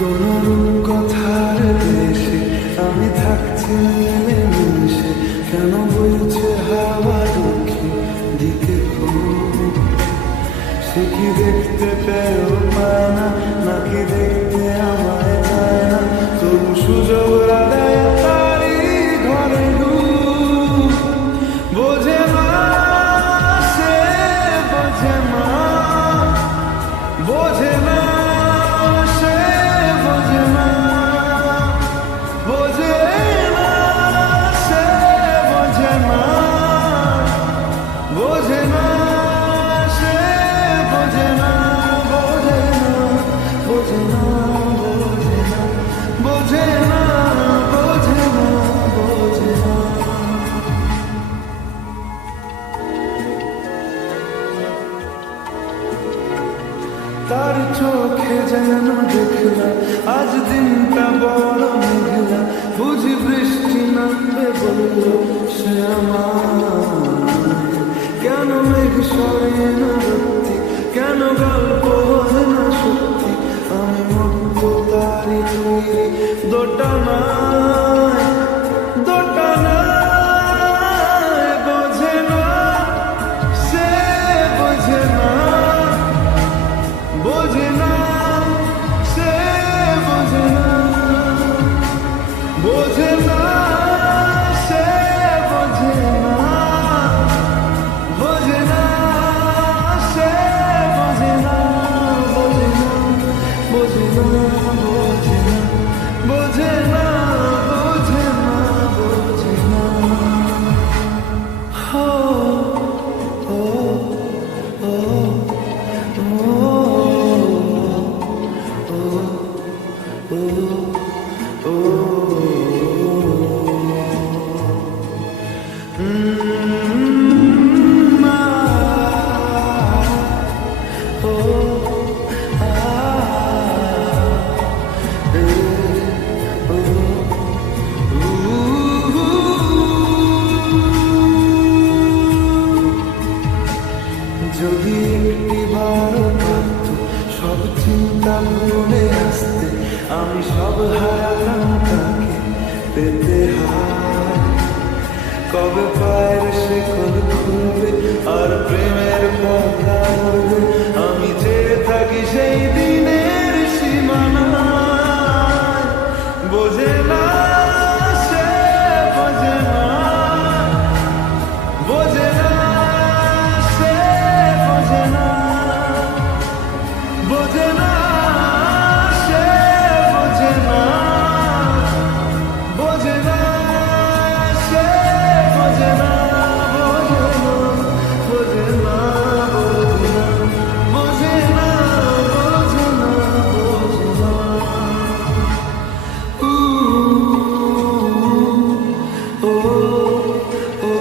কোন কথার দেশে আমি থাকছি মিলেমিশে, কেন বইছে হাওয়া দক্ষিণ দিকে সে কি দেখতে পেয়েও পায় না, নাকি দেখতে আমায় চায় না, তবু সুযোগ রাগায় তারি ঘরে বোঝে না, সে বোঝে না, বোঝে না, সে বোঝে না, বোঝে না, সে বোঝে না, বোঝে না, সে বোঝে না, বোঝে না, বোঝে না, বোঝে না, বোঝে না, বোঝে না। তার চোখে যেন দেখলাম আজ দিনটা বড় মেঘলা, বুঝি বৃষ্টি নামবে বলল সে আমার, কেন মেঘ সরে না সত্যি, কেন গল্প হয় না সত্যি, আমি মুক্ত তারি তৈরি দোটানায়, দোটানায়, বোঝে না, সে বোঝে না, বোঝে না, সে বোঝে না, বোঝে না, সে বোঝে না, বোঝে না, সে বোঝে না, বোঝে না, বোঝে না, বোঝে না, বোঝে না, বোঝে না, বোঝে না। হো ও ও যদি একটিবার পারত সব চিন্তা ভুলে আসতে, আমি সব হারালাম তাকে পেতে হার, কবে পায়ের শেকল খুলবে আর প্রেমের পথা উড়বে, আমি চেয়ে থাকি সেই দিনের সীমানায়, বোঝে না, সে বোঝে না, বোঝে না, সে বোঝে না, বোঝে না, সে বোঝে না, বোঝে না, সে বোঝে না, বোঝে না, বোঝে না, বোঝে না, বোঝে না, বোঝে না। ও ও ও ও